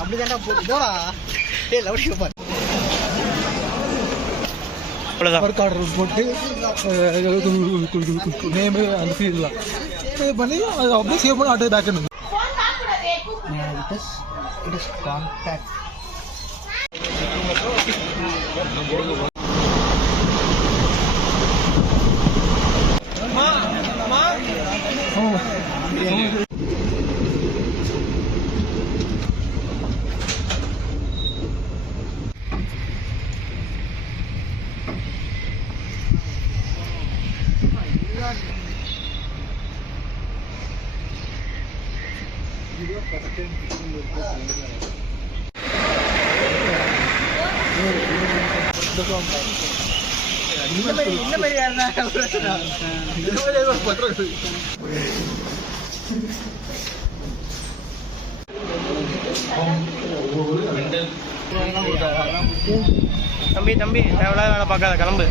அப்படிதான்டா போட்டுடா. ஏய் love show பாரு. Work order போட்டு நேம் அந்த ஃபீல்ட்லாம் சேவ் பண்ணி அது அப்படியே சேவ் பண்ணி ஆட்டோ பேக் பண்ணுங்க. It is contact. இந்த மாதிரி யாருன்னா தம்பி தம்பி தேவையில்லாத வேலை பார்க்காத, கிளம்பு.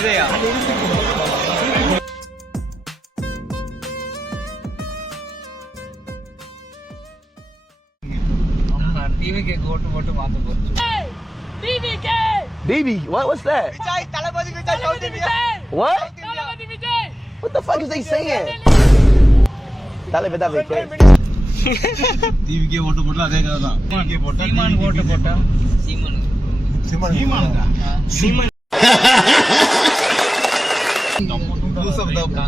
இதையா டிவிக்கு கோட்டு போட்டு மாத்த போறோம். DV, what's that? Vijay Thalapathy Vijay south India. What? Thalapathy Vijay. What the fuck is they saying? தலைவர் விஜய். டிவிக்கு ஓட்டு போட்டா அதே கதை தான். டிவிக்கு போட்டா சீமான் ஓட்டு போட்டா சீமான்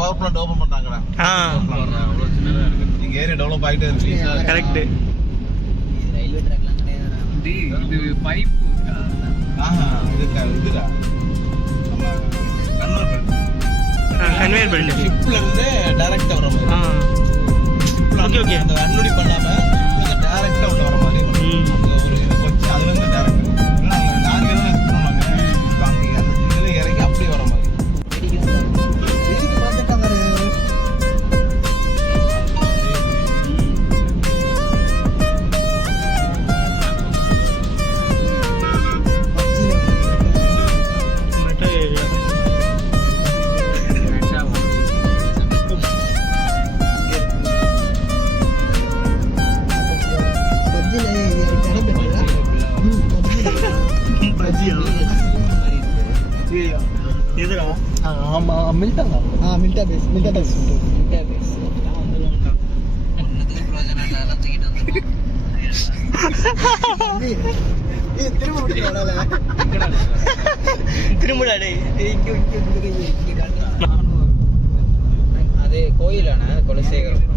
பவர் பிளான்ட் ஓபன் பண்ணாங்கடா. இங்க ஏரியா டெவலப் ஆயிட்டே இருக்கு. கரெக்ட். ரயில்வே ட்ராக்லாம் கிடையாது. இது பைப் இதுடா நம்ம கன்வேயர் பெல்ட் ஷிப்ல இருந்து டைரக்டா வர மாதிரி. Okay okay. அந்த அன்னுடி பண்ணாம டைரக்டா உள்ள வர மாதிரி ஒரு வச்சு அதுல இருந்து டைரக்ட் நாங்க எல்லாம் எடுத்துறாங்க. அங்க அந்த இறங்கி அப்படியே வர மாதிரி. இதுக்கு பார்த்துட்டாங்க. ஆமா மில்டா மில்டா பேஸ் திரும்படா அது கோயிலான குலசேகரம்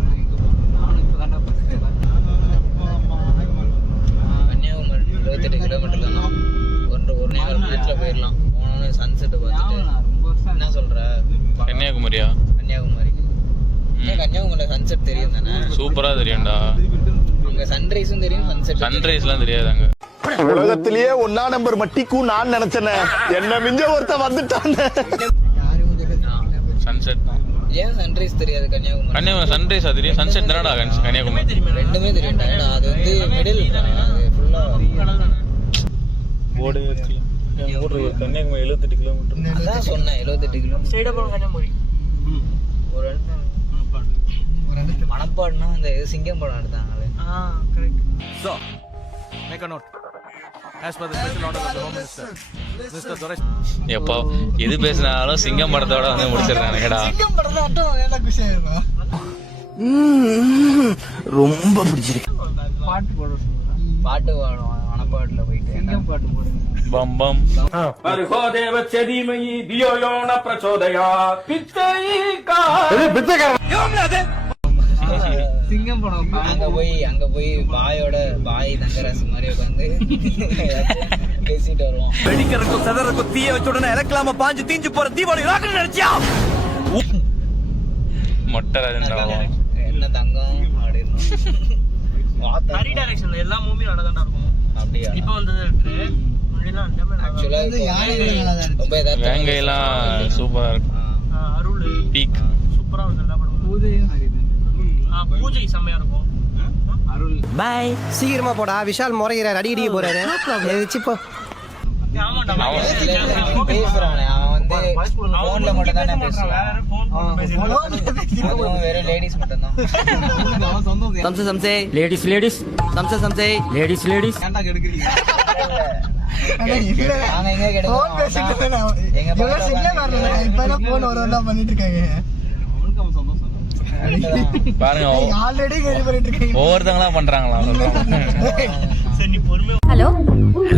கன்னியாகுமரி 28 கிலோமீட்டர் தான். ஒரு நேரம் ஃபிளைட்ல போயிடலாம். போனோன்னு சன்செட் பார்த்துட்டு. என்ன சொல்ற? கன்னியாகுமரியா? கன்னியாகுமரி. கன்னியாகுமரியில சன்செட் தெரியும் தானே? சூப்பரா தெரியும்டா. அங்க சன்ரைஸும் தெரியும், சன்ரைஸ்லாம் தெரியாது அங்க. உலகத்திலேயே 1 நம்பர் மட்டிக்கும் நான் நினைச்சேன். என்ன மிஞ்ச ஒருத்த வந்துட்டான். சன்செட் ஏன் சன்ரைஸ் தெரியாது கன்னியாகுமரி? கன்னியாகுமரி சன்ரைஸ் அது தெரியும். சன்செட் தானடா கன்னியாகுமரி. ரெண்டுமே தெரியும்டா. அது வந்து மிடில் ஃபுல்லா போர்டு வச்சு கன்னியாகுமரி 78 கிலோமீட்டர். அதான் சொன்னேன் 78 கிலோமீட்டர். சைடு போற கன்னியாகுமரி. ஒரு மணப்பாடுனா அந்த சிங்கம் படம் எடுத்தாங்களே. Correct. So, make a note. As per the special order of the Home Minister, Mr. Suresh. எப்போ எது பேசினாலும் சிங்கம் படத்தோட வந்து முடிச்சிருக்காங்க. கேடா சிங்கம் படம் தான் என்ன விஷயம் இருக்கும். ரொம்ப பிடிச்சிருக்கு. பாட்டு போடுறோம். பாட்டு பாடுவோம் மணப்பாடுல போயிட்டு. சிங்கம் பாட்டு போடுங்க. பம் பம் अर्हो देवस्य धीमहि धियो यो न प्रचोदयात् पित्तैका சிங்கம் படம். அங்க போய் பாய் தங்கராசு மாதிரி உட்காந்து பேசிட்டு வருவோம். வெடிக்கிறதுக்கும் செதறதுக்கும் தீய வச்ச உடனே இறக்கலாம பாஞ்சு தீஞ்சு போற தீபாவளி ராக்கெட் நினைச்சியா? மொட்டை ராஜன் என்ன தங்கம் அப்படின்னு ஹரி டைரக்ஷன்ல எல்லா மூவியும் நல்லா தான் இருக்கும். அப்படியா? இப்போ வந்தது இருக்கு. ஆக்சுவலா வேங்கையெல்லாம் சூப்பரா இருக்கும். அருள் பீக் சூப்பரா வந்து எல்லா படமும். பூஜை செம்மையா இருக்கும். பாய். சீக்கிரமா போடா. விஷால் முறைகிறார், அடிக்கடிக்கு போறாரு. போ. பேசுறானே அவன் வந்து போன்ல மட்டும் தானே பேசுவான். வெறும் லேடிஸ் மட்டும் தான். சம்சே சம்சே லேடிஸ் லேடிஸ் சம்சே சம்சே லேடிஸ் லேடிஸ். ஏன்டா கெடுக்குறீங்க? நாங்க எங்க கிடைக்கும் எங்க பாருங்க ஒவ்வொருத்தங்களா பண்றாங்களா. ஹலோ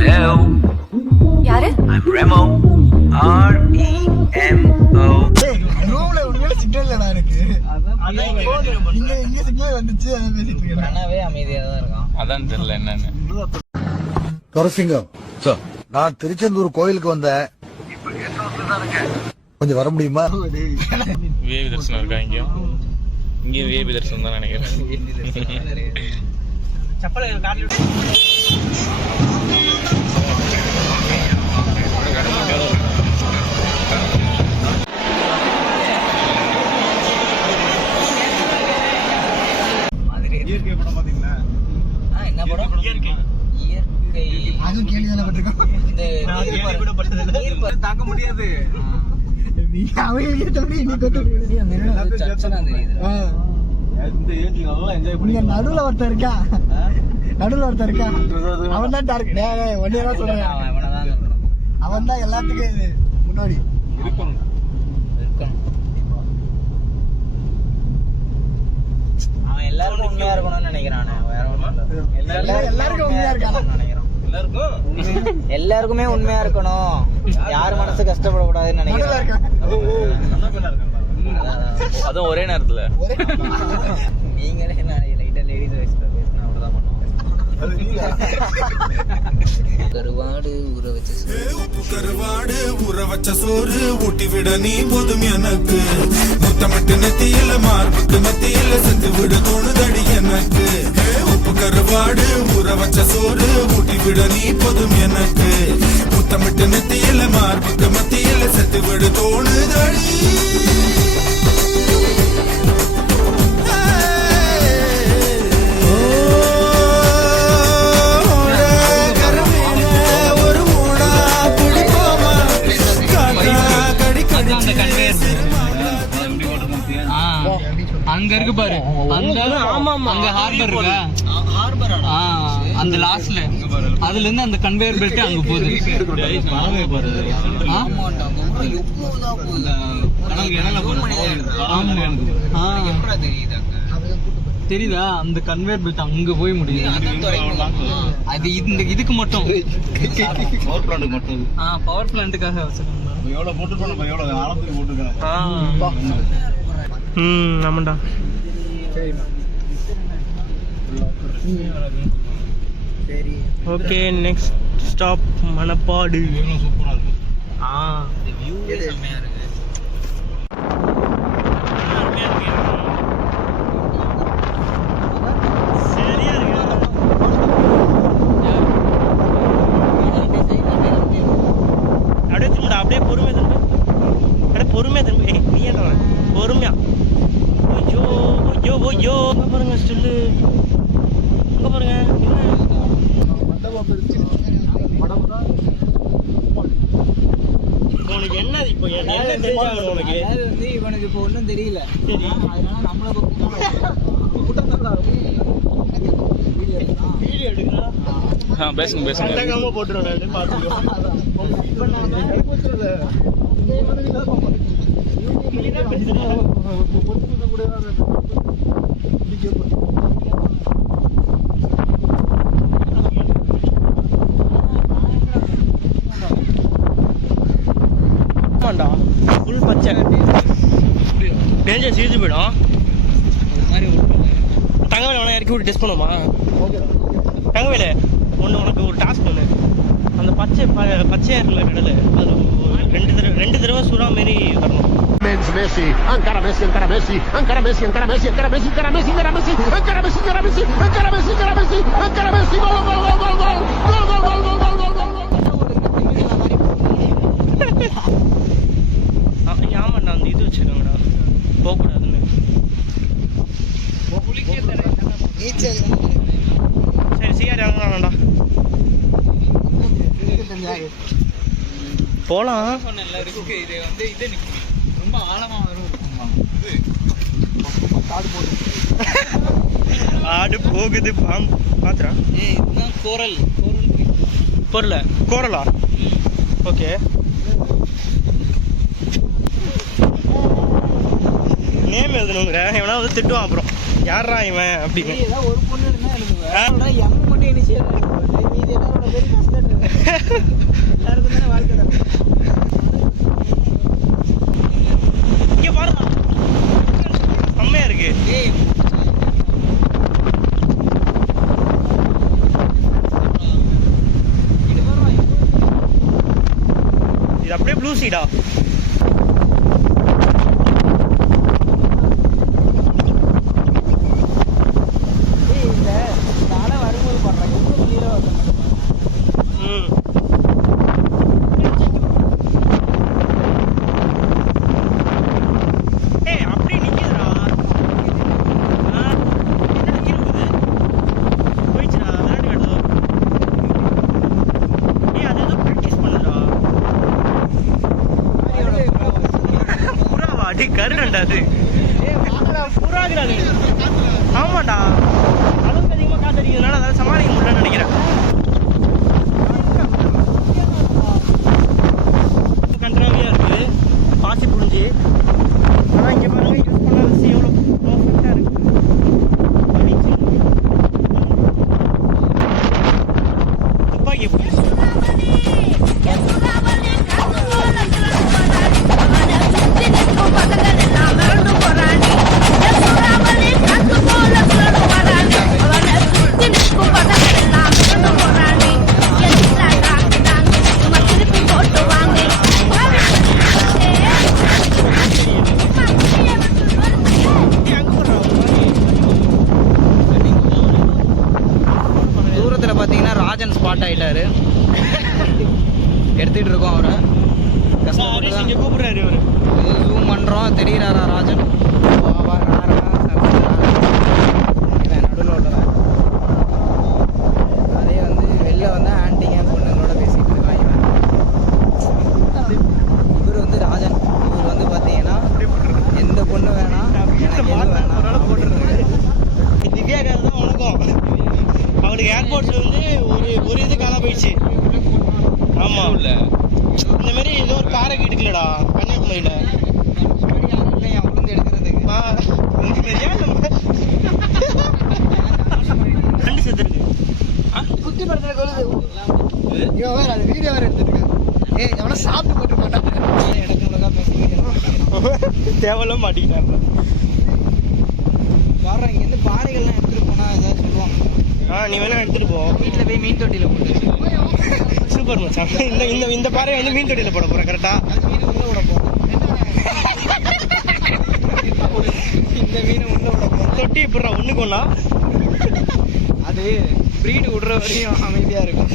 ஹலோ யாரு? I'm Remo. R-E-M-O. ரூம்ல உண்மையில சிக்னல் இல்லடா எனக்கு. இங்க சிக்னல் வந்துச்சு, அத பேசிட்டு இருக்கேன். அண்ணாவே அமைதியா தான் இருக்கான். அதான் தெரியல என்னன்னு. துரசிங்கம் சார், நான் திருச்செந்தூர் கோயிலுக்கு வந்தேன். கொஞ்சம் வர முடியுமா? விஐபி தரிசனம் இருக்கா இங்க? இங்க விஐபி தரிசனம் தான் நினைக்கிறேன். செப்பல் கார்ல இயற்கை படம் பாத்தீங்களா? என்ன படம்? இயற்கை. அது கேள்வி தானே பட்டிருக்கோம். இந்த நீர் தாங்க முடியாது. நீ அவங்களுக்கு தம்பி நீ கொட்டு. சச்சனா தெரியுது. இந்த ஏஜ்ல நல்லா என்ஜாய் பண்ணி. நடுவுல ஒருத்தர் இருக்கா, நடுவுல ஒருத்தர் இருக்கா, அவன் தான் டார்க். ஒன்னே தான் சொல்றேன், அவன் இவனதான் சொல்றான். அவன் தான் எல்லாத்துக்கும் இது முன்னாடி இருக்கணும். அவன் எல்லாருக்கும் உண்மையா இருக்கணும்னு நினைக்கிறானே, வேற ஒண்ணும் இல்ல. எல்லாருக்கும் உண்மையா இருக்கான் நினைக்கிறான். எல்லாருக்குமே உண்மையா இருக்கணும், யார் மனசு கஷ்டப்படக்கூடாதுன்னு நினைக்கிறான். அதுவும் ஒரே நேரத்துல. நீங்களே லைட்டா லேடிஸ் வாய்ஸ்ல பேசினா அப்படிதான் பண்ணுவாங்க. கருவாடு ஊற வச்ச உப்பு கருவாடு ஊற வச்ச சோறு ஊட்டி விட நீ போதும் எனக்கு. முத்தமிட்டு நெத்தியில மார்புக்கு மத்தியில செத்து விட தோணுதடி எனக்கு. உப்பு கருவாடு ஊற வச்ச சோறு ஊட்டி விட நீ போதும் எனக்கு. முத்தமிட்டு நெத்தியில மார்புக்கு மத்தியில செத்து விட தோணுதடி. அங்க இருக்கு பாரு, அந்த அங்க ஹார்பர் இருக்கா, அந்த லாஸ்ட்ல அதுல இருந்து அந்த கன்வேயர் பெல்ட் அங்க போகுது. தெரியுதா? அந்த கன்வேயர் பெல்ட் அங்க போய் முடியுது. அது இந்த இதுக்கு மட்டும், பவர் பிளான்ட் மட்டும். பவர் பிளான்ட்டுக்காக வச்சிருக்காங்க. எவ்வளவு போட்டுருக்கோம், எவ்வளவு ஆழத்துக்கு போட்டுருக்காங்க. ஆமாண்டா. Okay, next stop Manapad. சூப்பரா இருக்கு. செம்மையா இருக்கு. அப்படியே பொறுமையா திரும்ப, அப்படியே பொறுமையா திரும்ப. நீ என்ன பொறுமையா? ஐயோ ஐயோ ஐயோ, அங்க பாருங்க ஸ்டில்லு, அங்க பாருங்க. உனக்கு என்ன இப்போ என்ன தெரிஞ்சாகணும் உனக்கு? அதாவது வந்து இவனுக்கு இப்போ ஒன்றும் தெரியல, சரி, அதனால நம்மளை வீடியோ எடுக்கலாம். பேசுங்க பேசுங்க. அட்டகாம போட்டுருவேன், பார்த்துக்கோ. ஃபுல் பச்சை டேஞ்சர் சீழ்ந்து போயிடும். தங்கவேல வேணா இறக்கி விட்டு டெஸ்ட் பண்ணுமா? தங்கவேல ஒன்று உனக்கு ஒரு டாஸ்க் ஒன்று. அந்த பச்சையா இருக்குல்ல கடல், அது ரெண்டு தடவை சுறா மாரி வரணும். Messi, encara Messi, encara Messi, encara Messi, encara Messi, encara Messi, encara Messi, encara Messi, encara Messi, encara Messi, encara Messi, encara Messi, encara Messi, gol, gol, gol, gol, gol, gol, gol, gol, gol, gol, gol, gol. ஆமாண்டா, அந்த இது வச்சிருக்காங்கடா, போகக்கூடாதுன்னு. நீச்சல் சரி, CR இறங்குறாங்கடா, போலாம். ரொம்ப ஆழமா வரும். ஆடு போகுது, பாம்பு பாத்துறா. இதுதான் கோரல் கோரலா? ஓகே. நேம் எழுதணுங்கிற இவனா வந்து திட்டுவான் அப்புறம், யாரா இவன் அப்படின்னு. ஒரு பொண்ணு இருந்தா எழுதுவேன், எம் மட்டும் இனிஷியல் மீதி எல்லாரோட பேர் கஷ்டம் எல்லாருக்கும் தானே வாழ்க்கை தான். இங்க பாருங்க, செம்மையா இருக்கு. இது அப்படியே ப்ளூ சீடா. கருடா அது. ஆமாண்டா, அளவுக்கு அதிகமா காத்தடிக்கிறதுனால அதாவது சமாளிக்க முடியலன்னு நினைக்கிறேன். கண்ட்ராவியா இருக்கு, பாசி புடிஞ்சு. ஆனா இங்க பாருங்க, யூஸ் பண்ண வச்சு எவ்வளவு பர்ஃபெக்டா இருக்கு. துப்பாக்கி தூரத்துல பாத்தீங்கன்னா ராஜன் ஸ்பாட் ஆயிட்டாரு. எடுத்துட்டு இருக்கோம் அவரை. இங்க கூப்பிடுறாரு இவரு. ஜூம் பண்றோம், தெரியுறாரா ராஜன்? நடுவில் உள்ளவன். அதே வந்து வெளில வந்து ஆன்டிங்க பொண்ணுங்களோட பேசிட்டு இருக்கான் இவன். இவர் வந்து ராஜன். இவர் வந்து பாத்தீங்கன்னா எந்த பொண்ணு வேணாம், எனக்கு எது வேணாம் போட்டுருக்காரு. திவ்யாக்காக தான் வணக்கம். அவனுக்கு ஏர்போர்ட்ல வந்து ஒரு இது காணா போயிடுச்சு. ஆமா, இல்ல இந்த மாதிரி ஏதோ ஒரு காரை கிட்டுக்கலடா கன்னியாகுமரியில. உளுந்து எடுக்கிறதுக்கு ரெண்டு செத்துருக்கு. குட்டி படத்துல கொழுது இவன் வேற அது வீடியோ வேற எடுத்துருக்கேன். எவனா சாப்பிட்டு போட்டு மாட்டான். இடக்கு முழுக்கா பேசி தேவையில்லாம மாட்டிக்கிட்டாங்க. வர்றோம். இங்கேருந்து பாறைகள்லாம் எடுத்துட்டு போனா ஏதாவது சொல்லுவாங்க. நீ வேணா எடுத்துட்டு போ. வீட்டில் போய் மீன் தொட்டியில் போட்டு சூப்பர் மச்சான். இந்த பாறையை வந்து மீன் தொட்டியில போட போறேன். கரெக்டா? மீன் உள்ள விட போகிறோம். இந்த மீனை உள்ள விட போகிறோம். தொட்டி இப்படா ஒண்ணுக்கு ஒண்ணா. அது ப்ரீடு விடுற வரையும் அமைதியா இருக்கும்.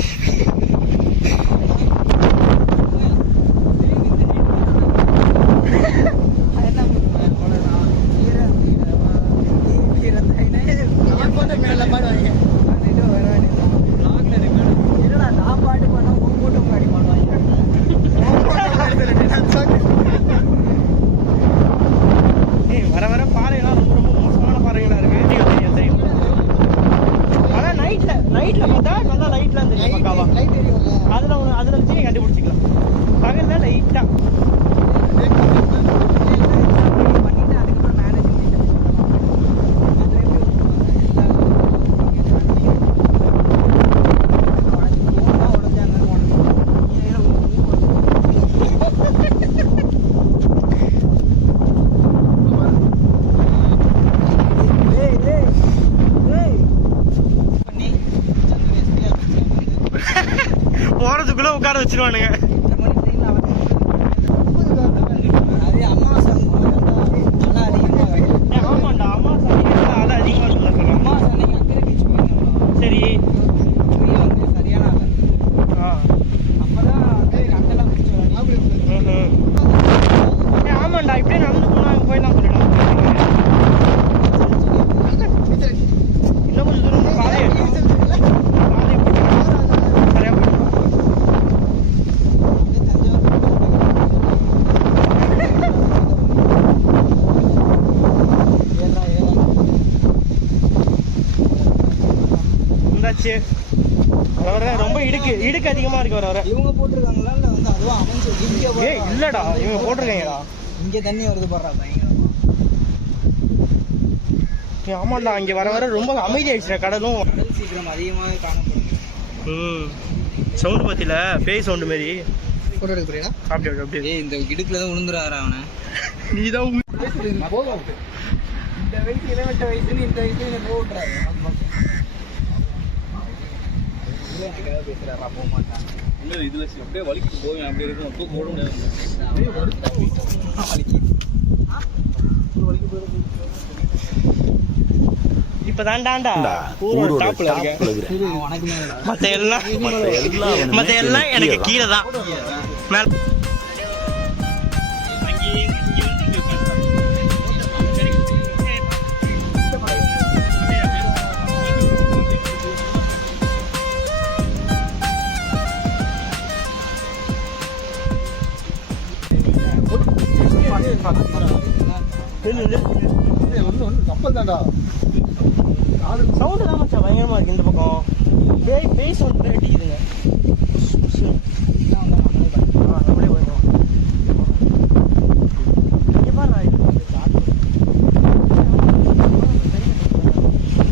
வர வர பாறையெல்லாம் ரொம்ப ரொம்ப மோசமான பாறைகளா இருக்கு. தெரியும். ஆனா நைட்ல பார்த்தா நல்லா லைட்லாம் தெரியும் பக்காவா. அதுல வச்சிருவானுங்க. அதே அம்மா சாப்பிடுவாங்க அலை அதிகமாக ஆமாண்டா, அம்மா சாப்பிட்டா அலை அதிகமாக இருக்குல்ல சொல்லுவாங்க. அம்மா சாப்பிட்டு அக்கறை பீச் போயிருந்தோம். சரி. போய் வந்து சரியான அலை. அப்பதான் வந்து அங்கெல்லாம் பிடிச்சி ஆமாண்டா, இப்படியே நடந்து போனா அங்கே போயிடலாம் சொல்லிடலாம். இன்னும் கொஞ்சம் தூரம் பாதையை சரியா போயிடும். இருந்தாச்சு. வர ரொம்ப இடுக்கு அதிகமா இருக்கு. வர இவங்க போட்டிருக்காங்களா இல்லை வந்து அதுவும் அமைஞ்சு இங்கே ஏய் இல்லடா, இவங்க போட்டிருக்காங்கடா. இங்கே தண்ணி வருது போடுறா பயங்கரமா. ஆமாண்டா, இங்க வர ரொம்ப அமைதியாயிடுச்சுடா கடலும். கடல் சீக்கிரம் அதிகமாக காணப்படுது. சவுண்ட் பத்தில பேய் சவுண்ட் மாதிரி. போட்டோ எடுக்க போறியா? அப்படியே ஏய் இந்த இடுக்குல தான் விழுந்துறாரு அவனை. நீ தான் இந்த வயசு இளவட்ட வயசுன்னு இந்த வயசுல போக விட்டுறாரு. பேசுறாரா போக மாட்டான். இதுல அப்படியே வலிக்கு போவேன். அப்படி இருக்கும் தூக்க ஓட முடியாது. இப்பதான்டாண்டா ஊரோட டாப்ல இருக்க. மத்த எல்லாம் எனக்கு கீழே தான். மேல கப்பல் தான்டா. சவுண்டு தான் மச்சான் பயங்கரமா இருக்கு. இந்த பக்கம் பேய் சவுண்ட் மாதிரி அடிக்குதுங்க.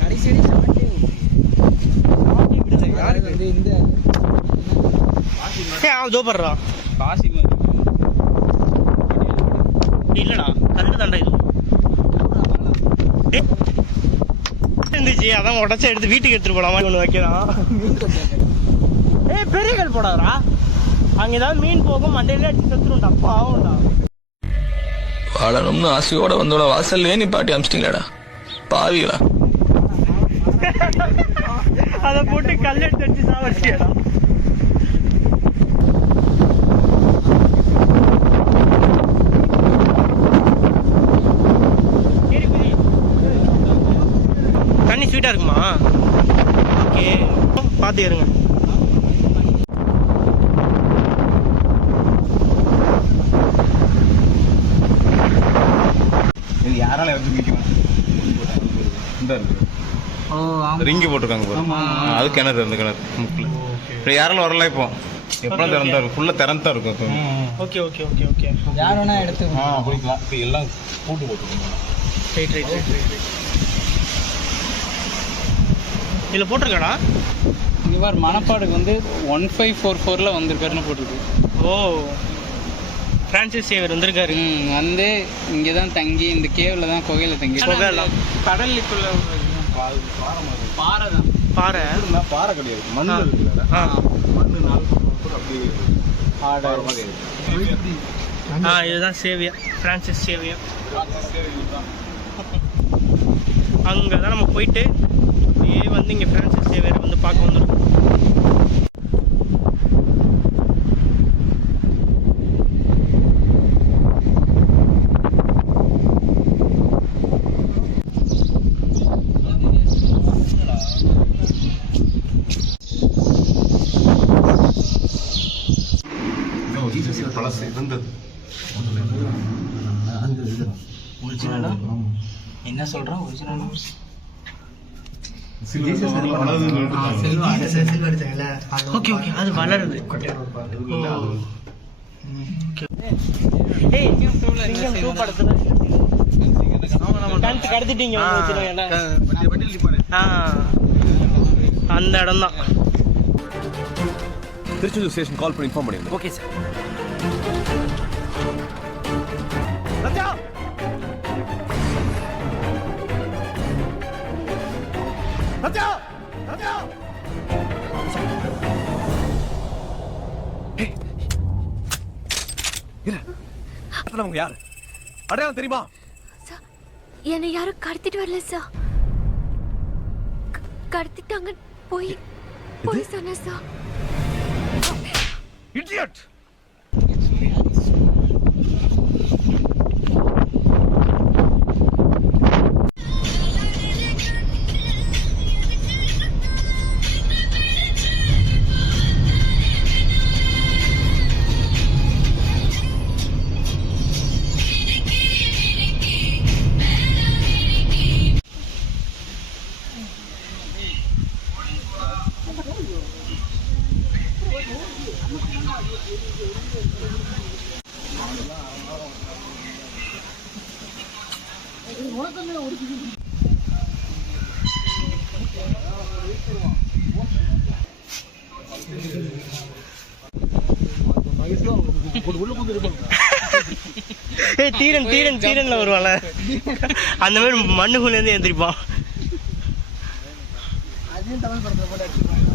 கடைசடி சாப்பிட்டே வந்து இந்த தோப்படுறா காசி மாதிரி இல்லடா, கல்லு தாண்டா இது இருந்துச்சு. அதான் உடச்சா எடுத்து வீட்டுக்கு எடுத்துட்டு போலாமா ஒன்று வைக்கலாம். பெரிய கல் போடாதா, அங்க ஏதாவது மீன் போகும் மண்டையில அடிச்சு செத்துருண்டா. பாவம்டா. வாழணும்னு ஆசையோட வந்தோட வாசல்லே நீ பாட்டி அமிச்சிட்டீங்களாடா பாவிகளா. அதை போட்டு கல் எடுத்து வச்சு சாவடிச்சியடா. தண்ணி ஸ்வீட்டா இருக்குமா? ஓகே, பார்த்து இருங்க. இது யாரால எடுத்து நிற்கலாம். இந்த ரிங்கி போட்டிருக்காங்க பாரு. அது கிணறு. அந்த கிணறு முக்கில் இப்போ யாராலும் வரல. இப்போ எப்பெல்லாம் திறந்தா இருக்கும், ஃபுல்லாக திறந்தா இருக்கும். Okay okay okay okay. யார் வேணா எடுத்து குடிக்கலாம். இப்போ எல்லாம் கூட்டு போட்டுருக்கோம். ரைட். இதில் போட்டிருக்காடா. இவர் மணப்பாடுக்கு வந்து 1544 வந்திருக்காருன்னு போட்டிருக்கு. ஓ, பிரான்சிஸ் சேவர் வந்திருக்காரு. வந்து இங்கே தான் தங்கி இந்த கேவில் தான் குகையில் தங்கி கடலுக்குள்ள பாறை தான். பாறை பாறை கிடையாது, மண் இருக்குல்ல. மண் 4 அப்படியே இதுதான் சேவியர், பிரான்சிஸ் சேவியர். அங்கே தான் நம்ம போயிட்டு அப்படியே வந்து இங்கே பிரான்சிஸ் சேவியர் வந்து பார்க்க வந்துடும். பழசு இருந்தது. என்ன சொல்றான்? ஓகே ஓகே, அது வளருது. கடத்திட்டீங்க அந்த இடம் தான். திருச்செந்தூர் ஸ்டேஷன் கால் பண்ணி இன்ஃபார்ம் பண்ணிருந்தேன். Okay sir. அவங்க யாரு அடையாளம் தெரியுமா? சார் என்னை யாரும் கடத்திட்டு வரல சார். கடத்திட்டாங்க போய் சொன்ன சார். இடியட். தீரன்ல வருவான்ல அந்த மாதிரி மண்ணுக்குள்ள இருந்து எந்திரிப்பான். அதையும் தமிழ் படத்துல போட்டு அடிச்சுப்பாங்க.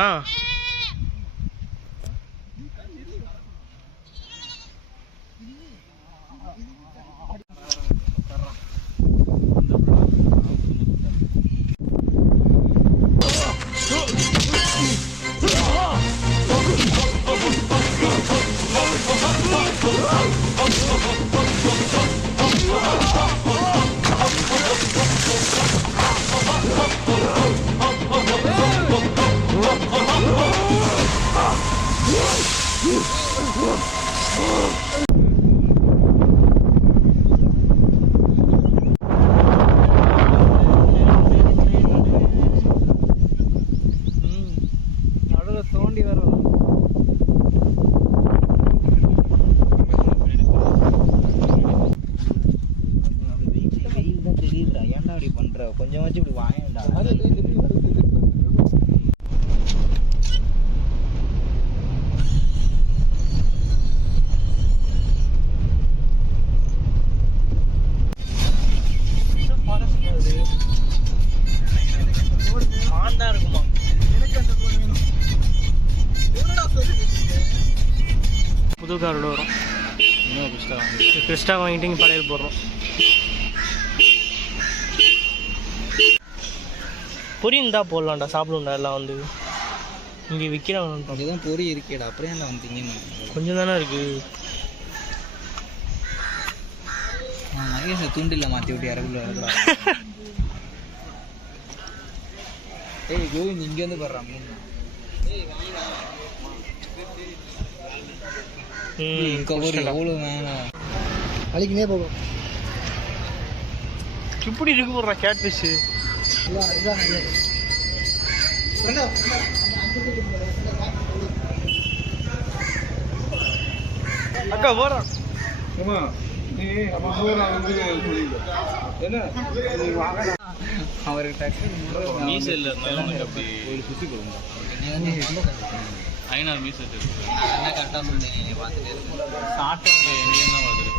ஆ நடுவில் தோண்டி வரும். வெயில் தான் தெரியுதுடா. ஏன்டா அப்படி பண்ற? கொஞ்சமாச்சும் இப்படி வாயேன்டா. ஆண்டா இருக்குமா? புது காரோட வரும். கிறிஸ்டா வாங்கிட்டு இங்கே படையல் போடுறோம். பொரி இருந்தா போடலாம்டா, சாப்பிடும்டா எல்லாம் வந்து இங்கே விற்கிறாங்க. அதுதான் பொறி இருக்கேடா. அப்புறம் ஏன்டா வந்தீங்கன்னு கொஞ்சம் தானே இருக்கு. மகேஷை தூண்டில மாற்றி விட்டு இறக்குள்ள இறக்குறா. ஏய் கோவிந்த் இங்கேருந்து போடுறான் மீன். எவ்வளோ வேணும் அழிக்கினே போகும். இப்படி இருக்கு போடுறா கேட் ஃபிஷ்ஷு. அதுதான் அக்கா போடுறான். அவருக்கு டக்கு மீசை இல்லை இருந்தாலும் அப்படி ஒரு சுற்றி கொடுங்க. ஐநாறு மீசை கரெக்டாக சொல்லுங்க. பார்த்துட்டு இருக்கேன். எங்கேயும் தான் வருது.